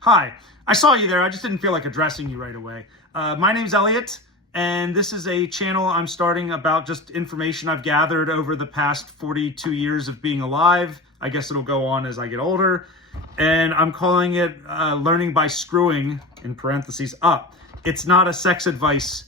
Hi, I saw you there. I just didn't feel like addressing you right away. My name's Elliot, and this is a channel I'm starting about just information I've gathered over the past 42 years of being alive. I guess it'll go on as I get older. And I'm calling it Learning by Screwing, in parentheses, Up. It's not a sex advice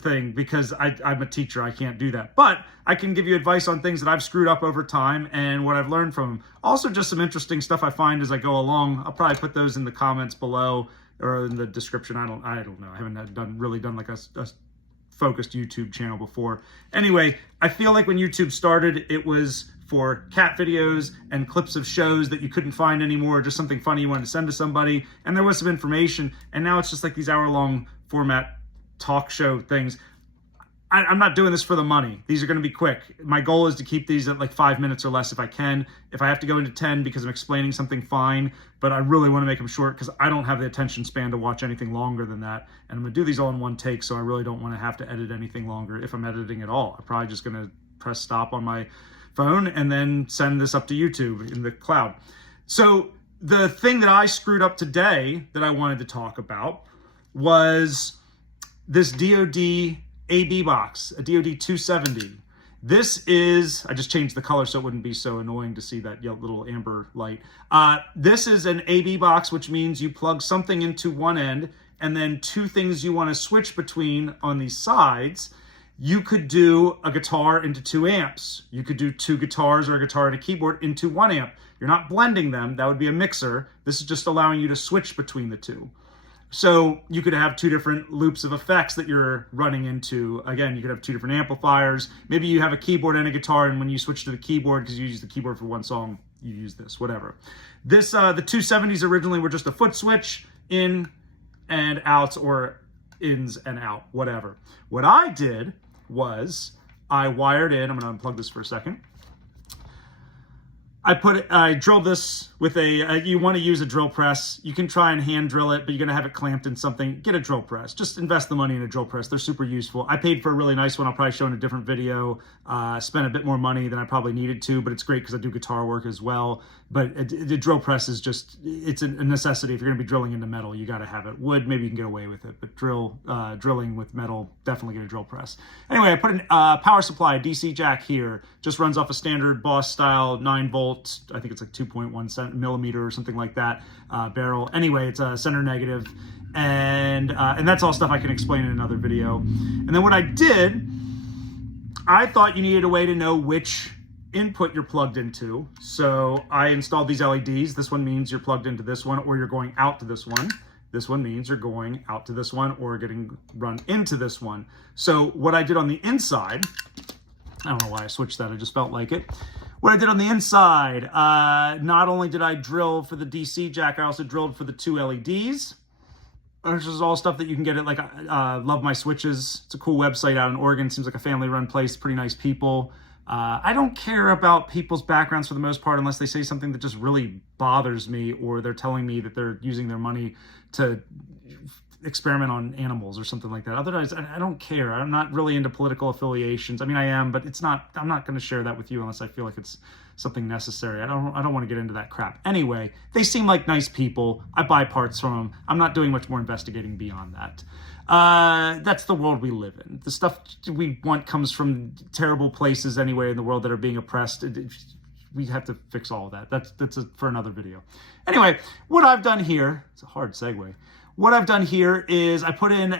thing because I'm a teacher. I can't do that. But I can give you advice on things that I've screwed up over time and what I've learned from them. Also, just some interesting stuff I find as I go along. I'll probably put those in the comments below or in the description. I don't know. I haven't really done like a focused YouTube channel before. Anyway, I feel like when YouTube started, it was for cat videos and clips of shows that you couldn't find anymore, just something funny you wanted to send to somebody, and there was some information, and now it's just like these hour-long format talk show things. I'm not doing this for the money. These are going to be quick. My goal is to keep these at like 5 minutes or less if I can. If I have to go into 10 because I'm explaining something, fine, but I really want to make them short because I don't have the attention span to watch anything longer than that, and I'm going to do these all in one take, so I really don't want to have to edit anything longer if I'm editing at all. I'm probably just going to press stop on my phone and then send this up to YouTube in the cloud. So the thing that I screwed up today that I wanted to talk about was this DoD AB box, a DoD 270. This is, I just changed the color so it wouldn't be so annoying to see that little amber light. This is an AB box, which means you plug something into one end and then two things you want to switch between on these sides. You could do a guitar into 2 amps. You could do 2 guitars or a guitar and a keyboard into 1 amp. You're not blending them. That would be a mixer. This is just allowing you to switch between the two. So you could have 2 different loops of effects that you're running into. Again, you could have 2 different amplifiers. Maybe you have a keyboard and a guitar, and when you switch to the keyboard, because you use the keyboard for one song, you use this, whatever. This, the 270s originally were just a foot switch, in and out, or ins and out, whatever. What I did was I wired in, I'm going to unplug this for a second. I drilled this with you want to use a drill press. You can try and hand drill it, but you're going to have it clamped in something. Get a drill press. Just invest the money in a drill press. They're super useful. I paid for a really nice one. I'll probably show in a different video. Spent a bit more money than I probably needed to, but it's great because I do guitar work as well. But the drill press is just, it's a necessity. If you're going to be drilling into metal, you got to have it. Wood, maybe you can get away with it, but drilling with metal, definitely get a drill press. Anyway, I put a power supply, DC jack here. Just runs off a standard Boss style 9-volt, I think it's like 2.1 millimeter or something like that, barrel. Anyway, it's a center negative, and that's all stuff I can explain in another video. And then what I did, I thought you needed a way to know which input you're plugged into. So I installed these LEDs. This one means you're plugged into this one, or you're going out to this one. This one means you're going out to this one, or getting run into this one. So what I did on the inside, I don't know why I switched that, I just felt like it. What I did on the inside, not only did I drill for the DC jack, I also drilled for the 2 LEDs. This is all stuff that you can get at, like, Love My Switches. It's a cool website out in Oregon. Seems like a family-run place, pretty nice people. I don't care about people's backgrounds for the most part unless they say something that just really bothers me, or they're telling me that they're using their money to experiment on animals or something like that. Otherwise, I don't care. I'm not really into political affiliations. I mean, I am, but it's not, I'm not going to share that with you unless I feel like it's something necessary. I don't want to get into that crap. Anyway, they seem like nice people. I buy parts from them. I'm not doing much more investigating beyond that. That's the world we live in. The stuff we want comes from terrible places anyway in the world that are being oppressed. We have to fix all of that. That's for another video. Anyway, what I've done here, it's a hard segue. What I've done here is I put in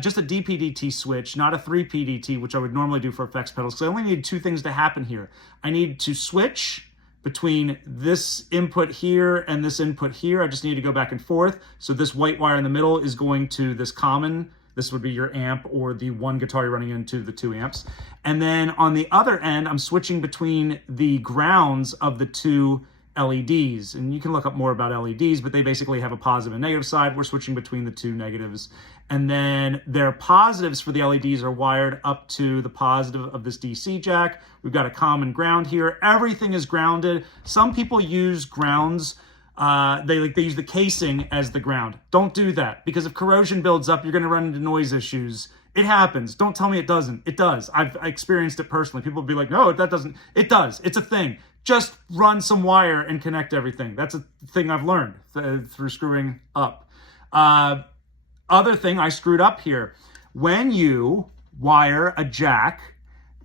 just a DPDT switch, not a 3PDT, which I would normally do for effects pedals, because I only need 2 things to happen here. I need to switch between this input here and this input here. I just need to go back and forth. So this white wire in the middle is going to this common. This would be your amp, or the one guitar you're running into the 2 amps. And then on the other end, I'm switching between the grounds of the 2 LEDs, and you can look up more about LEDs, but they basically have a positive and negative side. We're switching between the 2 negatives, and then their positives for the LEDs are wired up to the positive of this DC jack. We've got a common ground here. Everything is grounded. Some people use grounds. They use the casing as the ground. Don't do that, because if corrosion builds up, you're going to run into noise issues. It happens. Don't tell me it doesn't. It does. I've experienced it personally. People will be like, no, that doesn't. It does. It's a thing. just run some wire and connect everything. That's a thing I've learned through screwing up. Other thing I screwed up here. When you wire a jack,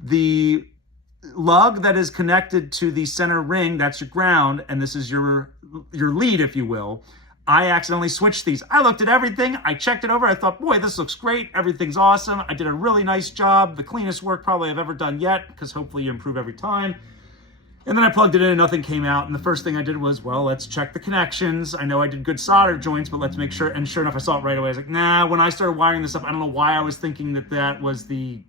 the lug that is connected to the center ring, that's your ground, and this is your lead, if you will. I accidentally switched these. I looked at everything. I checked it over. I thought, boy, this looks great. Everything's awesome. I did a really nice job. The cleanest work probably I've ever done yet, because hopefully you improve every time. And then I plugged it in and nothing came out. And the first thing I did was, well, let's check the connections. I know I did good solder joints, but let's make sure. And sure enough, I saw it right away. I was like, nah, when I started wiring this up, I don't know why I was thinking that was the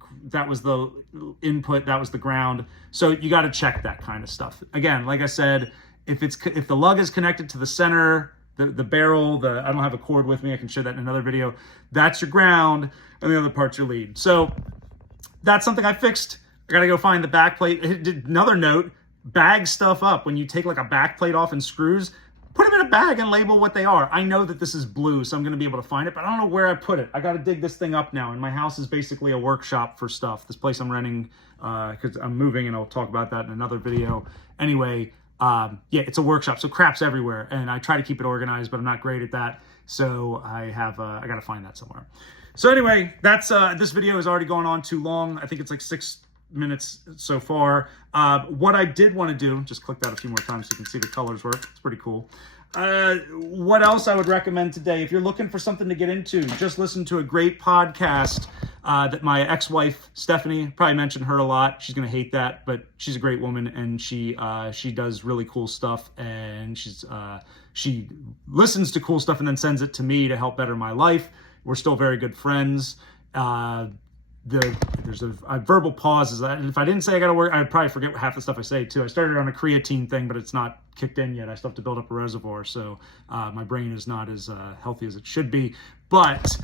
input, that was the ground. So you got to check that kind of stuff. Again, like I said, if the lug is connected to the center, the barrel, I don't have a cord with me, I can show that in another video, that's your ground, and the other part's your lead. So that's something I fixed. I got to go find the back plate. Another note, bag stuff up. When you take like a back plate off and screws, put them in a bag and label what they are. I know that this is blue, so I'm going to be able to find it, but I don't know where I put it. I got to dig this thing up now, and my house is basically a workshop for stuff. This place I'm renting, because I'm moving, and I'll talk about that in another video. Anyway, yeah, it's a workshop, so crap's everywhere, and I try to keep it organized, but I'm not great at that, so I got to find that somewhere. So anyway, that's this video has already gone on too long. I think it's like 6 minutes so far. What I did want to do, just click that a few more times so you can see the colors work. It's pretty cool. What else I would recommend today, if you're looking for something to get into, just listen to a great podcast that my ex-wife Stephanie, probably mentioned her a lot. She's gonna hate that, but she's a great woman, and she does really cool stuff, and she listens to cool stuff and then sends it to me to help better my life. We're still very good friends. There's a verbal pause. If I didn't say I got to work, I'd probably forget half the stuff I say too. I started on a creatine thing, but it's not kicked in yet. I still have to build up a reservoir, so my brain is not as healthy as it should be. But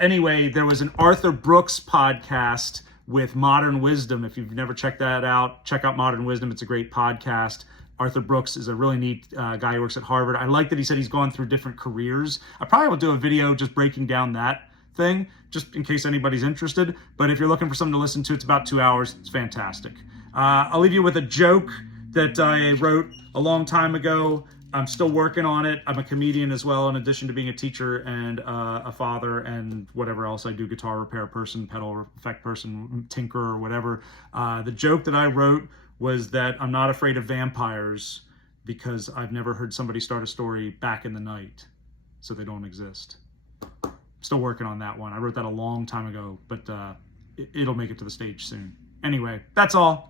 anyway, there was an Arthur Brooks podcast with Modern Wisdom. If you've never checked that out, check out Modern Wisdom. It's a great podcast. Arthur Brooks is a really neat guy who works at Harvard. I like that he said he's gone through different careers. I probably will do a video just breaking down that thing, just in case anybody's interested. But if you're looking for something to listen to, it's about 2 hours. It's fantastic. I'll leave you with a joke that I wrote a long time ago. I'm still working on it. I'm a comedian as well, in addition to being a teacher and a father and whatever else I do, guitar repair person, pedal effect person, tinker or whatever. The joke that I wrote was that I'm not afraid of vampires because I've never heard somebody start a story back in the night, so they don't exist. Still working on that one. I wrote that a long time ago, but it'll make it to the stage soon. Anyway, that's all.